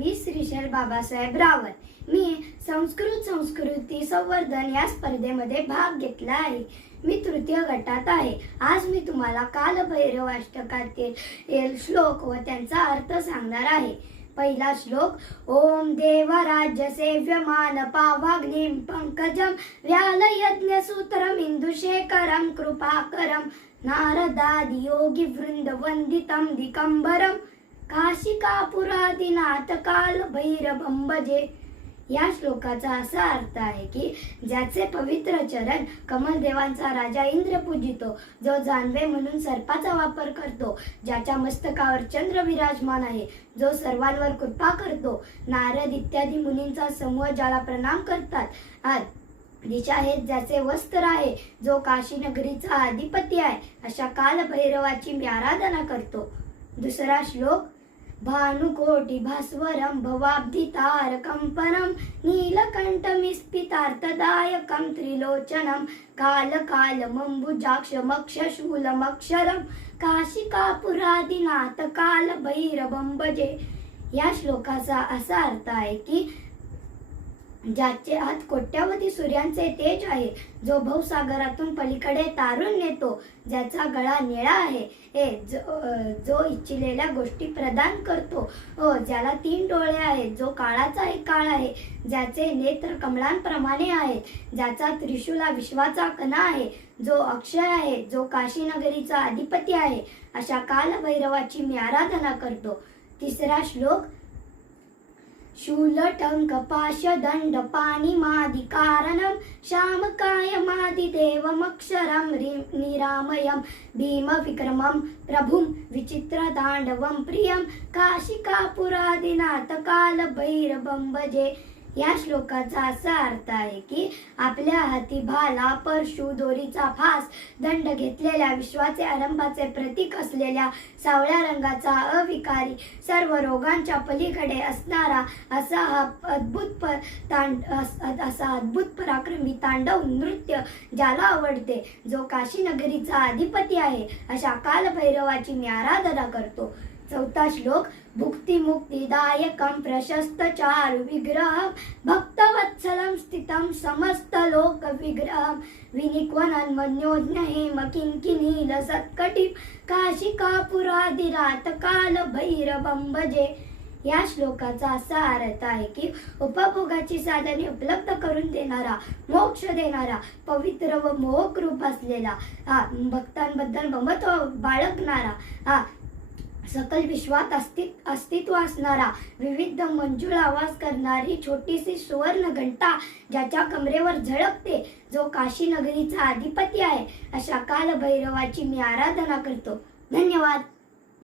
विठ्ठल बाबासाहेब रावत मी संस्कृत संस्कृती संवर्धन या स्पर्धेमध्ये भाग घेतला आहे. मी तृतीय गटात आहे. आज मी तुम्हाला कालभैरव अष्टकातील श्लोक व त्यांचा अर्थ सांगणार आहे. पहिला श्लोक ओम देव राज्य सेव्य मान पावाग्निम पंकजम व्याल यज्ञ सूत्रम इंदुशेखरम कृपाकरम नारदादि योगी वृंद वंदितम दिकंबरम काशिकापुरादिनाथ काल भैरभंबजे या श्लोकाचा असा अर्थ आहे की ज्याचे पवित्र चरण कमलदेवांचा राजा इंद्र पूजितो जो जानवे म्हणून सर्पाचा वापर करतो ज्याच्या मस्तकावर चंद्र विराजमान आहे जो सर्वांवर कृपा करतो. नारद इत्यादी मुनींचा समूह ज्याला प्रणाम करतात. दिशा हे ज्याचे वस्त्र आहे जो काशी नगरीचा अधिपती आहे अशा कालभैरवाची मी आराधना करतो. दुसरा श्लोक भानुकोटिभस्वरं भवाब्धितारकम्पनं नीलकण्ठमिस्फितार्थदायकं त्रिलोचनं कालकालमम्बुजाक्षमक्षशूलमक्षरं काशिकापुरादिनाथकालभैरवं भजे। या श्लोकाचा असा अर्थ आहे की ज्याचे आत कोट्यावधी सूर्यांचे तेज आहे जो भवसागरातून पलीकडे तारून नेतो ज्याचा गळा निळा आहे ए जो जो इच्छिलेल्या गोष्टी प्रदान करतो ओ ज्याला तीन डोळे आहेत जो काळाचा एक काळ आहे ज्याचे नेत्र कमळांप्रमाणे आहेत ज्याचा त्रिशूला विश्वाचा कणा आहे जो अक्षय आहे जो काशीनगरीचा अधिपती आहे अशा कालभैरवाची मी आराधना करतो. तिसरा श्लोक शूलटङ्कपाशदण्डपाणिमादिकारणं श्यामकायमादिदेवमक्षरं रि- निरामयं भीमविक्रमं प्रभुं विचित्रताण्डवं प्रियं काशिकापुरादिनाथकालभैरवं भजे या श्लोकाचा असा अर्थ आहे की आपल्या हाती भाला परशु दोरीचा फास दंड घेतलेल्या विश्वाचे आरंभाचे प्रतीक असलेल्या सावळ्या रंगाचा अविकारी सर्व रोगांच्या पलीकडे असणारा असा हा अद्भुत प तांड असा अद्भुत पराक्रमी तांडव नृत्य ज्याला आवडते जो काशी नगरीचा अधिपती आहे अशा कालभैरवाची मी आराधना करतो. चौथा श्लोक भुक्ती भुक्तिमुक्तिदायकं प्रशस्त चारु विग्रहं भक्तवत्सलं स्थितं समस्त लोक विग्रह विनिक्वनं मन्योज्ञ हेम किङ्किनील काल भैरवं भजे। या श्लोकाचा असा अर्थ आहे की उपभोगाची साधने उपलब्ध करून देणारा मोक्ष देणारा पवित्र व मोहक रूप असलेला हा भक्तांबद्दल ममत्व बाळगणारा हा सकल विश्वात अस्तित अस्तित्व असणारा विविध मंजूळ आवाज करणारी छोटीशी सुवर्ण घंटा ज्याच्या कमरेवर झळकते जो काशी नगरीचा अधिपती आहे अशा कालभैरवाची मी आराधना करतो. धन्यवाद.